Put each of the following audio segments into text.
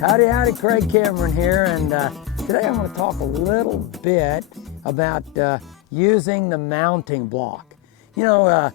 Howdy, howdy, Craig Cameron here, and today I'm going to talk a little bit about using the mounting block. You know,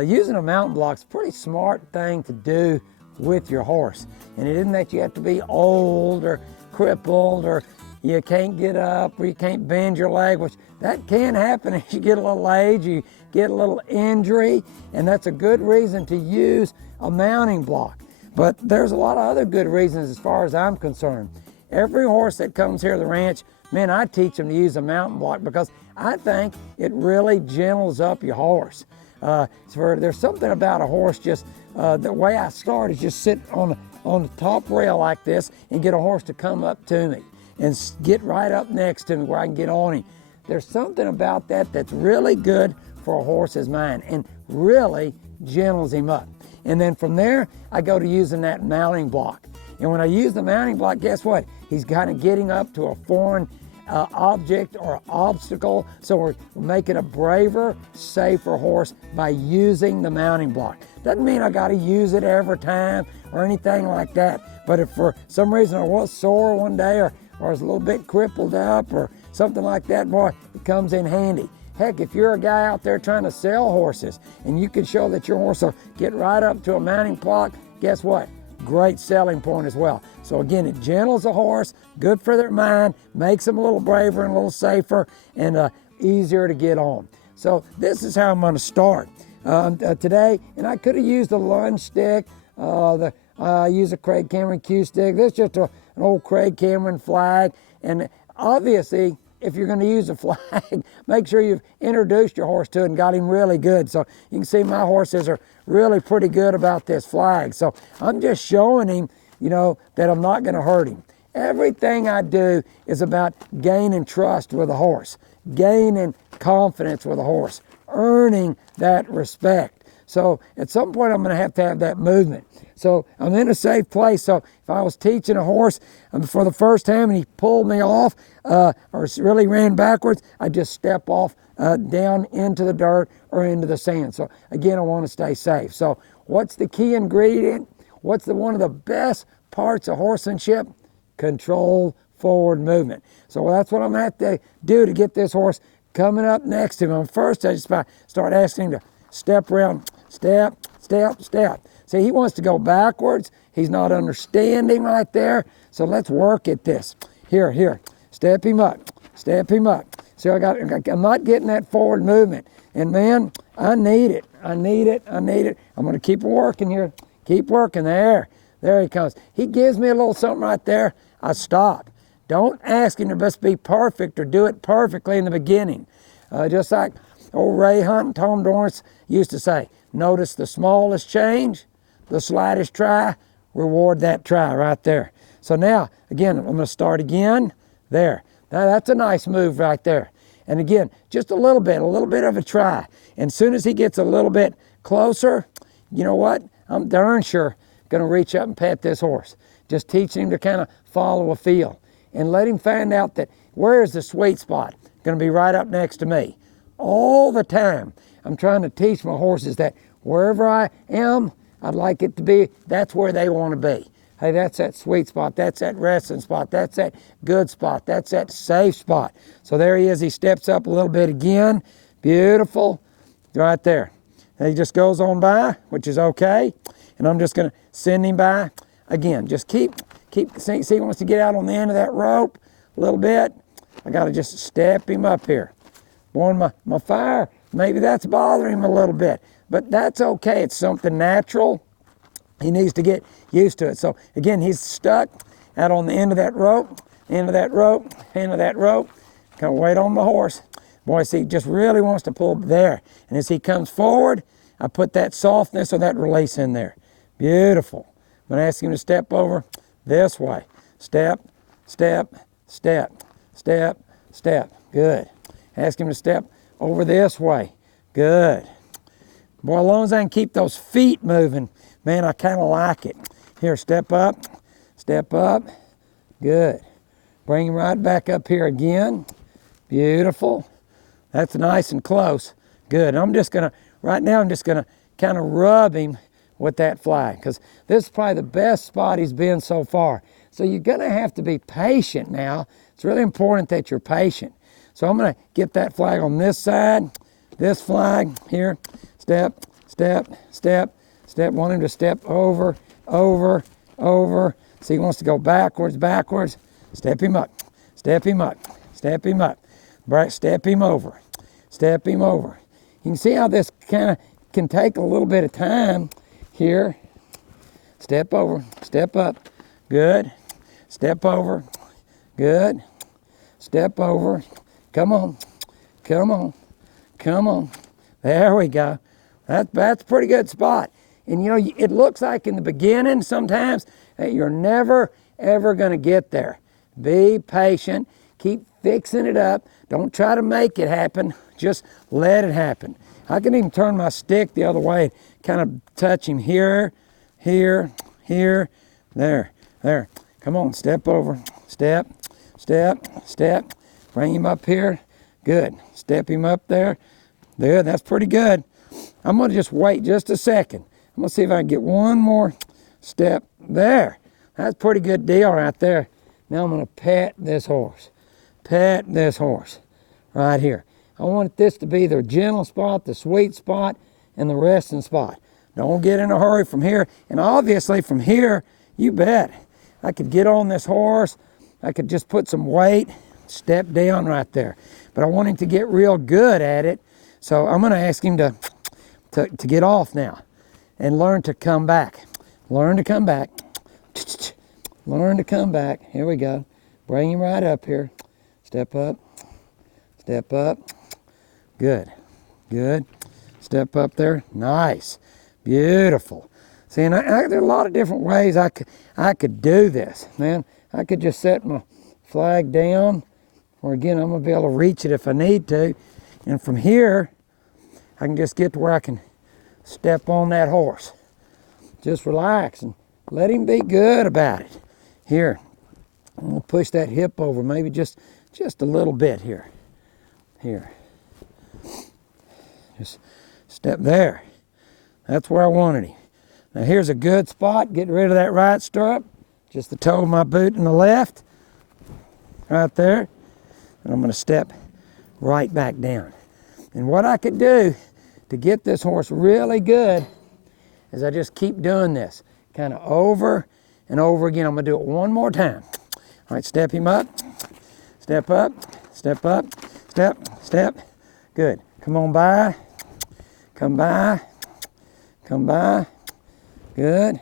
using a mounting block is a pretty smart thing to do with your horse, and it isn't that you have to be old or crippled or you can't get up or you can't bend your leg, which that can happen as you get a little age, you get a little injury, and that's a good reason to use a mounting block. But there's a lot of other good reasons as far as I'm concerned. Every horse that comes here to the ranch, man, I teach them to use a mounting block because I think it really gentles up your horse. There's something about a horse, just the way I start is just sit on the top rail like this and get a horse to come up to me and get right up next to me where I can get on him. There's something about that that's really good for a horse's mind and really gentles him up. And then from there, I go to using that mounting block. And when I use the mounting block, guess what? He's kind of getting up to a foreign object or obstacle. So we're making a braver, safer horse by using the mounting block. Doesn't mean I got to use it every time or anything like that. But if for some reason I was sore one day or was a little bit crippled up or something like that, boy, it comes in handy. Heck, if you're a guy out there trying to sell horses and you can show that your horse will get right up to a mounting block, guess what? Great selling point as well. So again, it gentles the horse, good for their mind, makes them a little braver and a little safer and easier to get on. So this is how I'm going to start today. And I could have used a lunge stick. I use a Craig Cameron Q stick. This is just an old Craig Cameron flag. And obviously, if you're going to use a flag, make sure you've introduced your horse to it and got him really good. So you can see my horses are really pretty good about this flag. So I'm just showing him, you know, that I'm not going to hurt him. Everything I do is about gaining trust with a horse, gaining confidence with a horse, earning that respect. So at some point I'm going to have that movement. So I'm in a safe place. So if I was teaching a horse for the first time and he pulled me off or really ran backwards, I just step off down into the dirt or into the sand. So again, I want to stay safe. So what's the key ingredient? What's one of the best parts of horsemanship? Controlled forward movement. So that's what I'm going to have to do to get this horse coming up next to me. First, I just start asking him to step around, step, step, step. See, he wants to go backwards. He's not understanding right there. So let's work at this. Here, step him up, step him up. See, I'm not getting that forward movement. And man, I need it. I'm going to keep working here. Keep working. There he comes. He gives me a little something right there. I stop. Don't ask him to just be perfect or do it perfectly in the beginning. Just like old Ray Hunt and Tom Dorrance used to say, notice the smallest change, the slightest try, reward that try right there. So now, again, I'm going to start again. There. Now that's a nice move right there. And again, just a little bit of a try. And as soon as he gets a little bit closer, you know what? I'm darn sure going to reach up and pet this horse. Just teaching him to kind of follow a feel and let him find out that where is the sweet spot? Going to be right up next to me. All the time, I'm trying to teach my horses that wherever I am, I'd like it to be, that's where they want to be. Hey, that's that sweet spot. That's that resting spot. That's that good spot. That's that safe spot. So there he is. He steps up a little bit again. Beautiful. Right there. And he just goes on by, which is okay. And I'm just going to send him by. Again, just keep, see, he wants to get out on the end of that rope a little bit. I got to just step him up here. Boy, my fire, maybe that's bothering him a little bit. But that's okay. It's something natural. He needs to get used to it. So again, he's stuck out on the end of that rope, end of that rope, end of that rope. Kind of wait on the horse. Boy, see, he just really wants to pull there. And as he comes forward, I put that softness or that release in there. Beautiful. I'm going to ask him to step over this way. Step, step, step, step, step. Good. Ask him to step over this way. Good. Boy, as long as I can keep those feet moving, man, I kind of like it. Here, step up, step up. Good. Bring him right back up here again. Beautiful. That's nice and close. Good. I'm just going to, right now, I'm just going to kind of rub him with that flag because this is probably the best spot he's been so far. So you're gonna have to be patient now. It's really important that you're patient. So I'm gonna get that flag on this side, this flag here, step, step, step, step. Want him to step over, over, over. See, he wants to go backwards, backwards. Step him up, step him up, step him up. Step him over, step him over. You can see how this kind of can take a little bit of time here. Step over, step up, good. Step over, good. Step over, come on, come on, come on. There we go. That's a pretty good spot. And you know, it looks like in the beginning sometimes that you're never, ever gonna get there. Be patient, keep fixing it up. Don't try to make it happen, just let it happen. I can even turn my stick the other way, kind of touch him here, here, here, there, there. Come on, step over, step, step, step. Bring him up here, good. Step him up there, there, that's pretty good. I'm gonna just wait just a second. I'm gonna see if I can get one more step there. That's a pretty good deal right there. Now I'm gonna pet this horse. Pet this horse right here. I want this to be the gentle spot, the sweet spot, and the resting spot. Don't get in a hurry from here. And obviously from here, you bet, I could get on this horse. I could just put some weight, step down right there. But I want him to get real good at it. So I'm gonna ask him to get off now and learn to come back. Learn to come back. Learn to come back. Here we go. Bring him right up here. Step up, step up, good, good. Step up there, nice, beautiful. See, and there are a lot of different ways I could do this, man. I could just set my flag down, or again, I'm gonna be able to reach it if I need to. And from here, I can just get to where I can step on that horse. Just relax and let him be good about it. Here, I'm gonna push that hip over, maybe just a little bit here. Here. Just step there. That's where I wanted him. Now here's a good spot. Get rid of that right stirrup. Just the toe of my boot in the left. Right there. And I'm going to step right back down. And what I could do to get this horse really good is I just keep doing this. Kind of over and over again. I'm going to do it one more time. All right, step him up. Step up, step up, step, step. Good. Come on by. Come by. Come by. Good.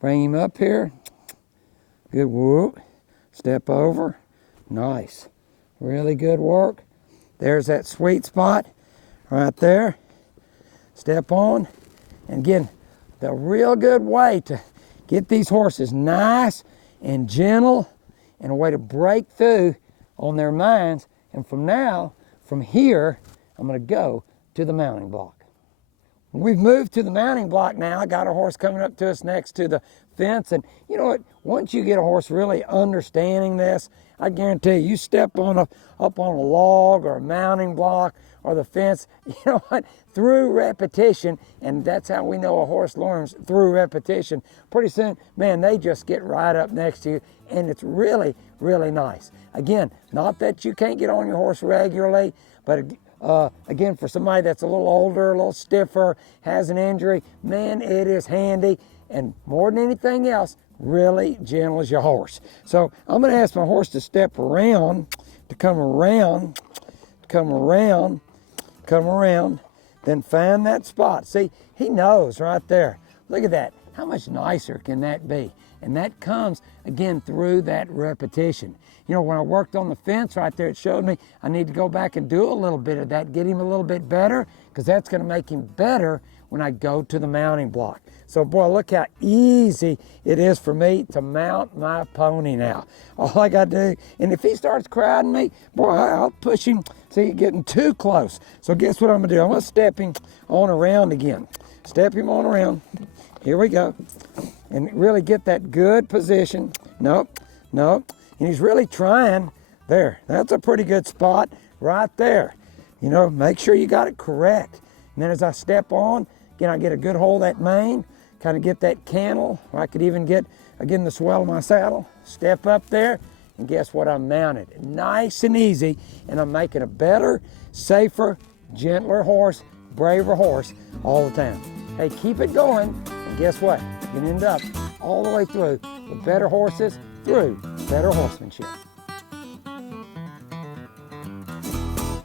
Bring him up here. Good. Whoop. Step over. Nice. Really good work. There's that sweet spot right there. Step on. And again, the real good way to get these horses nice and gentle and a way to break through on their minds. And from here, I'm going to go to the mounting block. We've moved to the mounting block now. I got a horse coming up to us next to the fence. And you know what? Once you get a horse really understanding this, I guarantee you step up on a log or a mounting block or the fence, you know what? Through repetition, and that's how we know a horse learns, through repetition. Pretty soon, man, they just get right up next to you, and it's really, really nice. Again, not that you can't get on your horse regularly, but again, for somebody that's a little older, a little stiffer, has an injury, man, it is handy. And more than anything else, really gentle as your horse. So I'm going to ask my horse to step around, to come around, come around, come around, then find that spot. See, he knows right there. Look at that. How much nicer can that be? And that comes, again, through that repetition. You know, when I worked on the fence right there, it showed me I need to go back and do a little bit of that, get him a little bit better, because that's going to make him better when I go to the mounting block. So, boy, look how easy it is for me to mount my pony now. All I got to do, and if he starts crowding me, boy, I'll push him. See, getting too close. So guess what I'm going to do? I'm going to step him on around again. Step him on around. Here we go. And really get that good position. Nope, nope. And he's really trying. There, that's a pretty good spot right there. You know, make sure you got it correct. And then as I step on, again, I get a good hold of that mane. kind of get that cantle, or I could even get, again, the swell of my saddle, step up there, and guess what? I'm mounted. Nice and easy, and I'm making a better, safer, gentler horse, braver horse all the time. Hey, keep it going, and guess what? You can end up all the way through with better horses through better horsemanship.